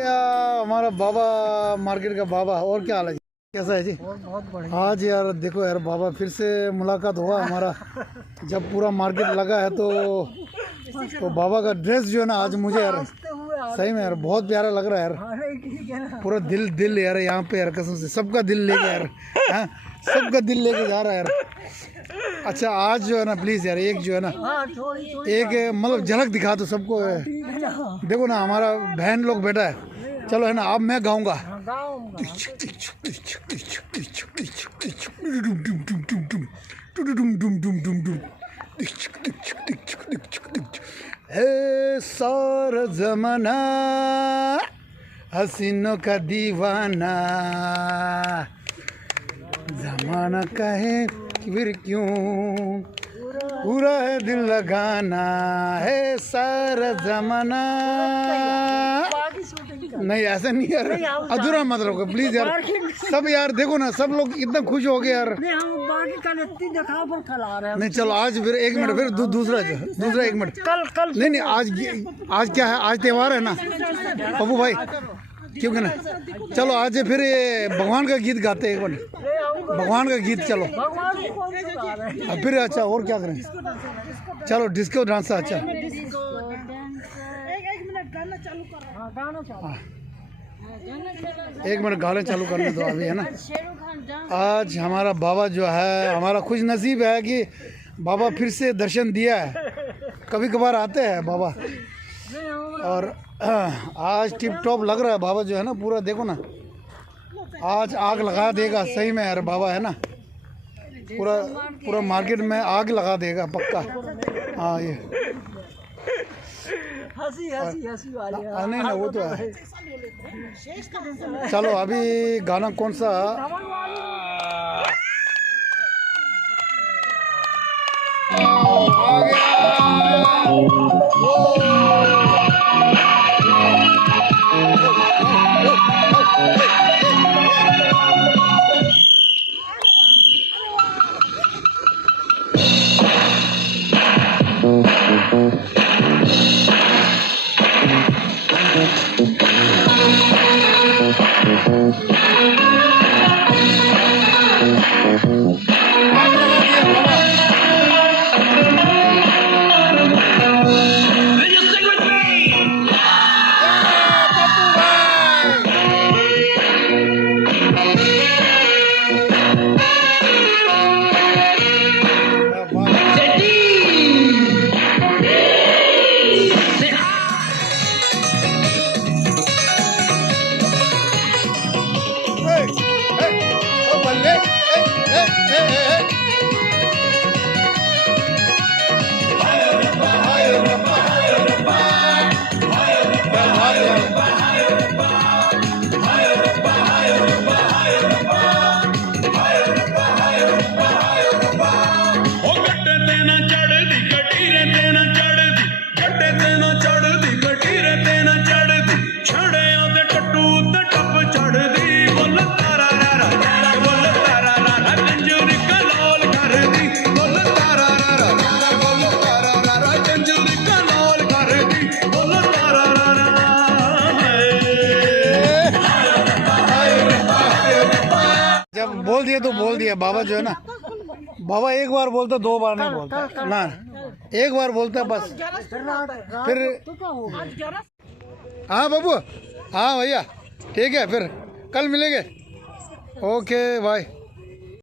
क्या हमारा बाबा मार्केट का बाबा। और क्या हाल है जी, कैसा है जी? बहुत बढ़िया। आज यार देखो यार बाबा फिर से मुलाकात हुआ हमारा। जब पूरा मार्केट लगा है तो बाबा का ड्रेस जो है ना आज मुझे यार सही में यार बहुत प्यारा लग रहा है यार। पूरा दिल यार यहाँ पे यार कसम से सबका दिल लेके यार सबका दिल लेके जा रहा है यार। अच्छा आज जो है ना प्लीज यार एक जो है ना एक मतलब झलक दिखा दो सबको। देखो ना हमारा बहन लोग बैठा है, चलो है ना अब मैं गाऊंगा। सारा जमाना हसीनों का दीवाना, जमाना कहे फिर क्यों पूरा है दिल लगाना है सारा जमाना। नहीं ऐसा नहीं यार, अधूरा मत रखो प्लीज यार। सब यार देखो ना सब लोग इतना खुश हो गए यार। नहीं चलो आज फिर एक मिनट फिर दूसरा 1 मिनट कल नहीं आज क्या है, आज त्योहार है ना पप्पू भाई, क्योंकि ना चलो आज फिर ये भगवान का गीत गाते हैं एक मिनट, भगवान का गीत चलो फिर। अच्छा और क्या करें, चलो डिस्को डांस। अच्छा एक मिनट गाने चालू करने दो अभी है ना। आज हमारा बाबा जो है हमारा खुश नसीब है कि बाबा फिर से दर्शन दिया है। कभी कभार आते हैं बाबा और आज टिप टॉप लग रहा है बाबा जो है ना पूरा। देखो ना आज आग लगा देगा सही में यार बाबा है ना, पूरा मार्केट में आग लगा देगा पक्का। हाँ ये हंसी वाले नहीं ना वो तो है। चलो अभी गाना कौन सा बोल दिया तो बोल दिया बाबा जो है ना। बाबा एक बार बोलता 2 बार नहीं बोलता ना, एक बार बोलता बस फिर। हाँ बाबू हाँ भैया ठीक है फिर कल मिलेंगे। Okay bye.